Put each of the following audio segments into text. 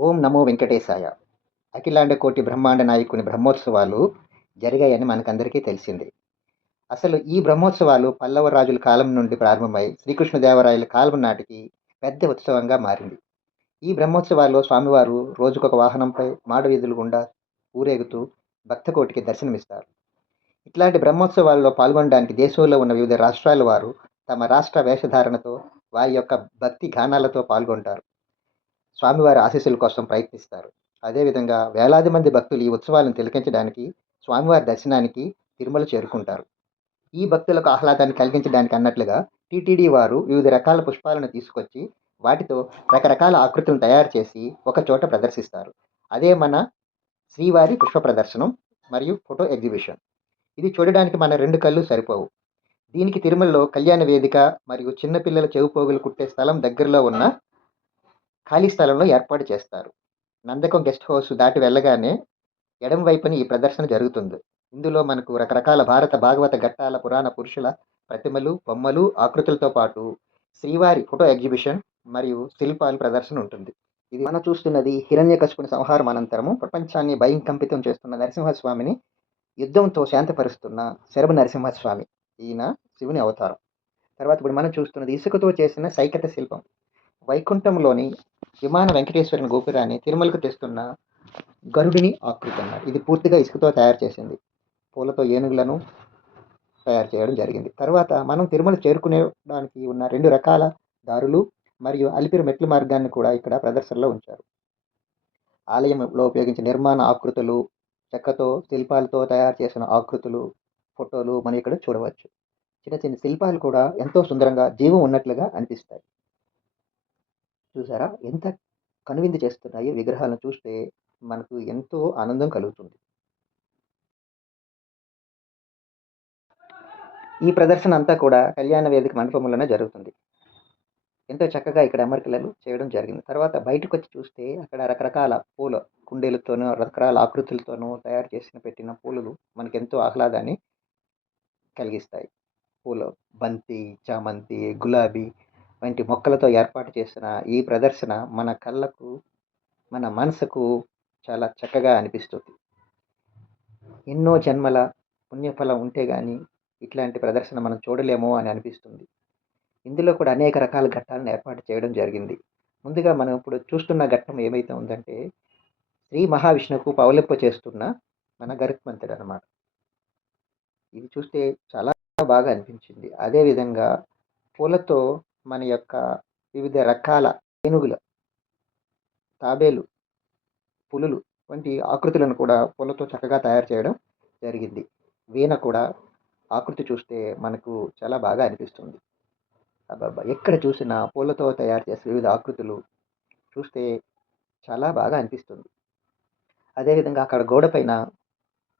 ఓం నమో వెంకటేశాయ. అఖిలాండ కోటి బ్రహ్మాండ నాయకుని బ్రహ్మోత్సవాలు జరిగాయని మనకందరికీ తెలిసింది. అసలు ఈ బ్రహ్మోత్సవాలు పల్లవ రాజుల కాలం నుండి ప్రారంభమై శ్రీకృష్ణదేవరాయల కాలం నాటికి పెద్ద ఉత్సవంగా మారింది. ఈ బ్రహ్మోత్సవాల్లో స్వామివారు రోజుకొక వాహనంపై మాడవీధులు గుండా ఊరేగుతూ భక్తకోటికి దర్శనమిస్తారు. ఇట్లాంటి బ్రహ్మోత్సవాల్లో పాల్గొనడానికి దేశంలో ఉన్న వివిధ రాష్ట్రాల వారు తమ రాష్ట్ర వేషధారణతో వారి యొక్క భక్తి గానాలతో పాల్గొంటారు. స్వామివారి ఆశీస్సుల కోసం ప్రయత్నిస్తారు. అదేవిధంగా వేలాది మంది భక్తులు ఈ ఉత్సవాలను తిలకించడానికి స్వామివారి దర్శనానికి తిరుమల చేరుకుంటారు. ఈ భక్తులకు ఆహ్లాదాన్ని కలిగించడానికి అన్నట్లుగా టీటీడీ వారు వివిధ రకాల పుష్పాలను తీసుకొచ్చి వాటితో రకరకాల ఆకృతులను తయారు చేసి ఒక చోట ప్రదర్శిస్తారు. అదే మన శ్రీవారి పుష్ప ప్రదర్శనం మరియు ఫోటో ఎగ్జిబిషన్. ఇది చూడడానికి మన రెండు కళ్ళు సరిపోవు. దీనికి తిరుమలలో కళ్యాణ వేదిక మరియు చిన్నపిల్లల చెవిపోగులు కుట్టే స్థలం దగ్గరలో ఉన్న ఖాళీ స్థలంలో ఏర్పాటు చేస్తారు. నందకం గెస్ట్ హౌస్ దాటి వెళ్ళగానే ఎడం వైపున ఈ ప్రదర్శన జరుగుతుంది. ఇందులో మనకు రకరకాల భారత భాగవత ఘట్టాల పురాణ పురుషుల ప్రతిమలు బొమ్మలు ఆకృతులతో పాటు శ్రీవారి ఫోటో ఎగ్జిబిషన్ మరియు శిల్పాల ప్రదర్శన ఉంటుంది. ఇది మనం చూస్తున్నది హిరణ్యకశిపుని సంహారం అనంతరము ప్రపంచాన్ని భయం కంపితం చేస్తున్న నరసింహస్వామిని యుద్ధంతో శాంతపరుస్తున్న శరభ నరసింహస్వామి. ఈయన శివుని అవతారం. తర్వాత ఇప్పుడు మనం చూస్తున్నది ఇసుకతో చేసిన సైకత శిల్పం. వైకుంఠంలోని విమాన వెంకటేశ్వరుని గోపురాన్ని తిరుమలకు తెస్తున్న గరుడిని ఆకృతి అన్నారు ఇది పూర్తిగా ఇసుకతో తయారు చేసింది. పూలతో ఏనుగులను తయారు చేయడం జరిగింది. తర్వాత మనం తిరుమల చేరుకునేడానికి ఉన్న రెండు రకాల దారులు మరియు అలిపిరి మెట్ల మార్గాన్ని కూడా ఇక్కడ ప్రదర్శనలో ఉంచారు. ఆలయంలో ఉపయోగించిన నిర్మాణ ఆకృతులు చెక్కతో శిల్పాలతో తయారు చేసిన ఆకృతులు ఫోటోలు మనం ఇక్కడ చూడవచ్చు. చిన్న చిన్న శిల్పాలు కూడా ఎంతో సుందరంగా జీవం ఉన్నట్లుగా అనిపిస్తాయి. చూసారా? ఎంత కనువిందు చేస్తున్నాయి విగ్రహాలను చూస్తే మనకు ఎంతో ఆనందం కలుగుతుంది. ఈ ప్రదర్శన అంతా కూడా కళ్యాణ వేదిక మండపంలోనే జరుగుతుంది. ఎంతో చక్కగా ఇక్కడ అమరికలను చేయడం జరిగింది. తర్వాత బయటకు వచ్చి చూస్తే అక్కడ రకరకాల పూల కుండీలతోనూ రకరకాల ఆకృతులతోనూ తయారు చేసిన పెట్టిన పూలు మనకెంతో ఎంతో ఆహ్లాదాన్ని కలిగిస్తాయి. పూలు బంతి చామంతి గులాబీ వంటి మొక్కలతో ఏర్పాటు చేసిన ఈ ప్రదర్శన మన కళ్ళకు మన మనసుకు చాలా చక్కగా అనిపిస్తుంది. ఎన్నో జన్మల పుణ్యఫలం ఉంటే కానీ ఇట్లాంటి ప్రదర్శన మనం చూడలేమో అని అనిపిస్తుంది. ఇందులో కూడా అనేక రకాల ఘట్టాలను ఏర్పాటు చేయడం జరిగింది. ముందుగా మనం ఇప్పుడు చూస్తున్న ఘట్టం ఏమైతే ఉందంటే శ్రీ మహావిష్ణువుకు పవలింప చేస్తున్న మన గరుత్మంతుడు అనమాట ఇది చూస్తే చాలా బాగా అనిపించింది. అదేవిధంగా పూలతో మన యొక్క వివిధ రకాల ఏనుగులు తాబేలు పులులు వంటి ఆకృతులను కూడా పూలతో చక్కగా తయారు చేయడం జరిగింది. వీణ కూడా ఆకృతి చూస్తే మనకు చాలా బాగా అనిపిస్తుంది. అబ్బాబ్బా! ఎక్కడ చూసినా పూలతో తయారు చేసే వివిధ ఆకృతులు చూస్తే చాలా బాగా అనిపిస్తుంది. అదేవిధంగా అక్కడ గోడ పైన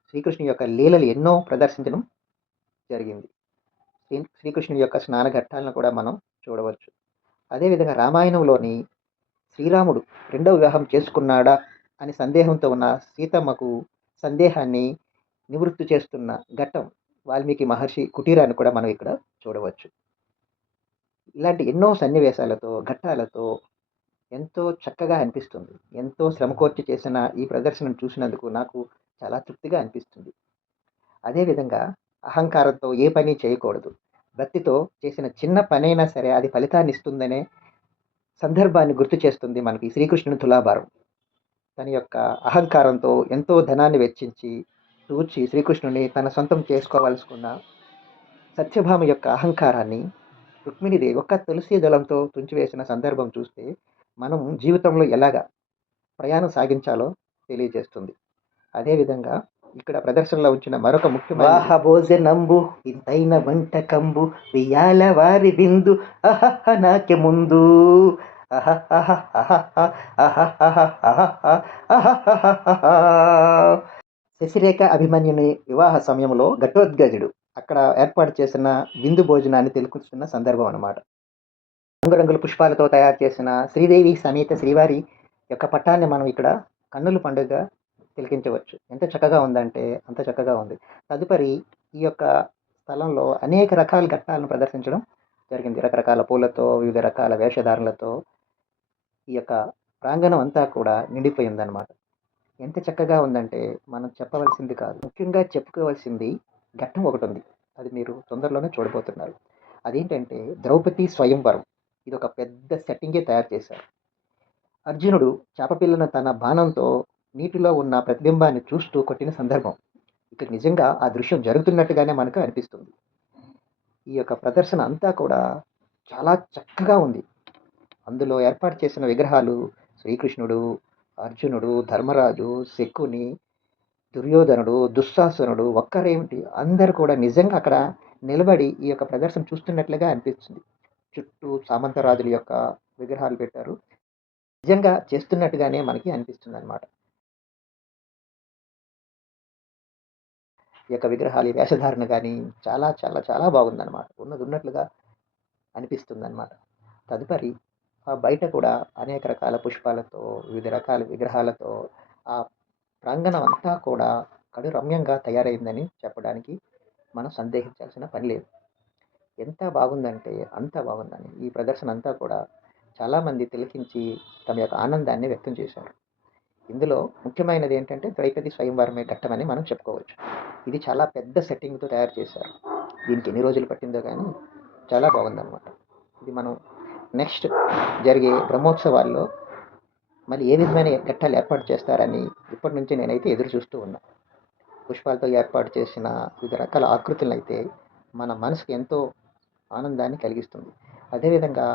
శ్రీకృష్ణుని యొక్క లీలలు ఎన్నో ప్రదర్శించడం జరిగింది. శ్రీ శ్రీకృష్ణుని యొక్క స్నాన ఘట్టాలను కూడా మనం చూడవచ్చు. అదేవిధంగా రామాయణంలోని శ్రీరాముడు రెండవ వివాహం చేసుకున్నాడా అని సందేహంతో ఉన్న సీతమ్మకు సందేహాన్ని నివృత్తి చేస్తున్న ఘట్టం వాల్మీకి మహర్షి కుటీరాన్ని కూడా మనం ఇక్కడ చూడవచ్చు. ఇలాంటి ఎన్నో సన్నివేశాలతో ఘట్టాలతో ఎంతో చక్కగా అనిపిస్తుంది. ఎంతో శ్రమకోర్చి చేసిన ఈ ప్రదర్శనను చూసినందుకు నాకు చాలా తృప్తిగా అనిపిస్తుంది. అదేవిధంగా అహంకారంతో ఏ పని చేయకూడదు. భక్తితో చేసిన చిన్న పనైనా సరే అది ఫలితాన్ని ఇస్తుందనే సందర్భాన్ని గుర్తు చేస్తుంది మనకి శ్రీకృష్ణుని తులాభారం. తన యొక్క అహంకారంతో ఎంతో ధనాన్ని వెచ్చించి తూర్చి శ్రీకృష్ణుని తన సొంతం చేసుకోవాల్సుకున్న సత్యభామ యొక్క అహంకారాన్ని రుక్మిణిది ఒక్క తులసి దళంతో తుంచివేసిన సందర్భం చూస్తే మనం జీవితంలో ఎలాగా ప్రయాణం సాగించాలో తెలియజేస్తుంది. అదేవిధంగా ఇక్కడ ప్రదర్శనలో ఉంచిన మరొక ముఖ్యమైన భోజనంబు ఇంతైన వంటకంబు వియాల వారి విందు అహహ నాకే ముందు. శశిరేఖ అభిమన్యుని వివాహ సమయంలో ఘటోద్గజుడు అక్కడ ఏర్పాటు చేసిన విందు భోజనాన్ని తెలుపుతున్న సందర్భం అన్నమాట. రంగురంగుల పుష్పాలతో తయారు చేసిన శ్రీదేవి సమేత శ్రీవారి యొక్క పట్టాన్ని మనం ఇక్కడ కన్నుల పండుగ తిలకించవచ్చు. ఎంత చక్కగా ఉందంటే అంత చక్కగా ఉంది. తదుపరి ఈ యొక్క స్థలంలో అనేక రకాల ఘట్టాలను ప్రదర్శించడం జరిగింది. రకరకాల పూలతో వివిధ రకాల వేషధారణలతో ఈ యొక్క ప్రాంగణం అంతా కూడా నిండిపోయి ఉందన్నమాట ఎంత చక్కగా ఉందంటే మనం చెప్పవలసింది కాదు. ముఖ్యంగా చెప్పుకోవాల్సింది ఘట్టం ఒకటి ఉంది. అది మీరు తొందరలోనే చూడబోతున్నారు. అదేంటంటే ద్రౌపది స్వయంవరం. ఇది ఒక పెద్ద సెట్టింగే తయారు చేశారు. అర్జునుడు చేపపిల్లను తన బాణంతో నీటిలో ఉన్న ప్రతిబింబాన్ని చూస్తూ కొట్టిన సందర్భం. ఇక్కడ నిజంగా ఆ దృశ్యం జరుగుతున్నట్టుగానే మనకు అనిపిస్తుంది. ఈ యొక్క ప్రదర్శన అంతా కూడా చాలా చక్కగా ఉంది. అందులో ఏర్పాటు చేసిన విగ్రహాలు శ్రీకృష్ణుడు అర్జునుడు ధర్మరాజు శకుని దుర్యోధనుడు దుశ్శాసనుడు ఒక్కరేమిటి అందరు కూడా నిజంగా అక్కడ నిలబడి ఈ యొక్క ప్రదర్శన చూస్తున్నట్లుగా అనిపిస్తుంది. చుట్టూ సామంతరాజుల యొక్క విగ్రహాలు పెట్టారు. నిజంగా చేస్తున్నట్టుగానే మనకి అనిపిస్తుంది అనమాట ఈ యొక్క విగ్రహాలు వేషధారణ కానీ చాలా చాలా చాలా బాగుందన్నమాట. ఉన్నది ఉన్నట్లుగా అనిపిస్తుందన్నమాట. తదుపరి ఆ బయట కూడా అనేక రకాల పుష్పాలతో వివిధ రకాల విగ్రహాలతో ఆ ప్రాంగణం అంతా కూడా కడు రమ్యంగా తయారైందని చెప్పడానికి మనం సందేహించాల్సిన పని లేదు. ఎంత బాగుందంటే అంత బాగుందని ఈ ప్రదర్శన అంతా కూడా చాలామంది తిలకించి తమ యొక్క ఆనందాన్ని వ్యక్తం చేశారు. ఇందులో ముఖ్యమైనది ఏంటంటే ద్వైపది స్వయంవరమే ఘట్టమని మనం చెప్పుకోవచ్చు. ఇది చాలా పెద్ద సెట్టింగ్తో తయారు చేశారు. దీనికి ఎన్ని రోజులు పట్టిందో కానీ చాలా బాగుందన్నమాట. ఇది మనం నెక్స్ట్ జరిగే బ్రహ్మోత్సవాల్లో మళ్ళీ ఏ విధమైన ఘట్టాలు ఏర్పాటు చేస్తారని ఇప్పటి నుంచి నేనైతే ఎదురు చూస్తూ ఉన్నా. పుష్పాలతో ఏర్పాటు చేసిన వివిధ రకాల ఆకృతులను అయితే మన మనసుకు ఎంతో ఆనందాన్ని కలిగిస్తుంది. అదేవిధంగా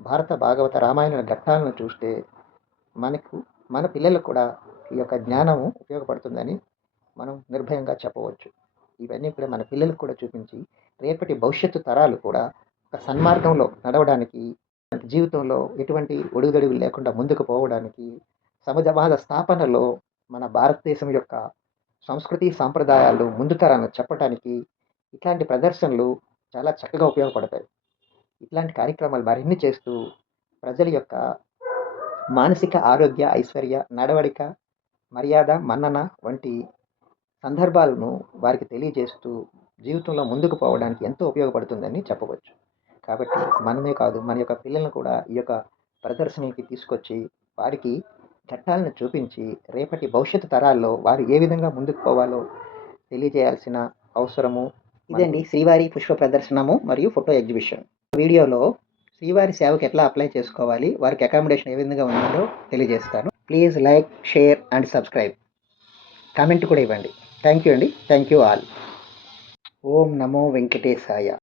భారత భాగవత రామాయణ ఘట్టాలను చూస్తే మనకు మన పిల్లలకు కూడా ఈ యొక్క జ్ఞానం ఉపయోగపడుతుందని మనం నిర్భయంగా చెప్పవచ్చు. ఇవన్నీ కూడా మన పిల్లలకు కూడా చూపించి రేపటి భవిష్యత్తు తరాలు కూడా ఒక సన్మార్గంలో నడవడానికి జీవితంలో ఎటువంటి ఒడుగడుగులు లేకుండా ముందుకు పోవడానికి సమాజవాద స్థాపనలో మన భారతదేశం యొక్క సంస్కృతి సాంప్రదాయాలు ముందు తరాన్ని చెప్పడానికి ఇట్లాంటి ప్రదర్శనలు చాలా చక్కగా ఉపయోగపడతాయి. ఇట్లాంటి కార్యక్రమాలు మరిన్ని చేస్తూ ప్రజల యొక్క మానసిక ఆరోగ్య ఐశ్వర్య నడవడిక మర్యాద మన్నన వంటి సందర్భాలను వారికి తెలియజేస్తూ జీవితంలో ముందుకు పోవడానికి ఎంతో ఉపయోగపడుతుందని చెప్పవచ్చు. కాబట్టి మనమే కాదు మన యొక్క పిల్లలను కూడా ఈ యొక్క ప్రదర్శనలకి తీసుకొచ్చి వారికి చట్టాలను చూపించి రేపటి భవిష్యత్తు తరాల్లో వారు ఏ విధంగా ముందుకు పోవాలో తెలియజేయాల్సిన అవసరము ఇదండి శ్రీవారి పుష్ప ప్రదర్శనము మరియు ఫోటో ఎగ్జిబిషన్. వీడియోలో శ్రీవారి సేవకు ఎట్లా అప్లై చేసుకోవాలి? వారికి అకామిడేషన్ ఏ విధంగా ఉందో తెలియజేస్తాను. Please like share and subscribe comment కూడా ఇవ్వండి. థ్యాంక్ యూ అండి. థ్యాంక్ యూ ఆల్ ఓం నమో వెంకటేశాయ.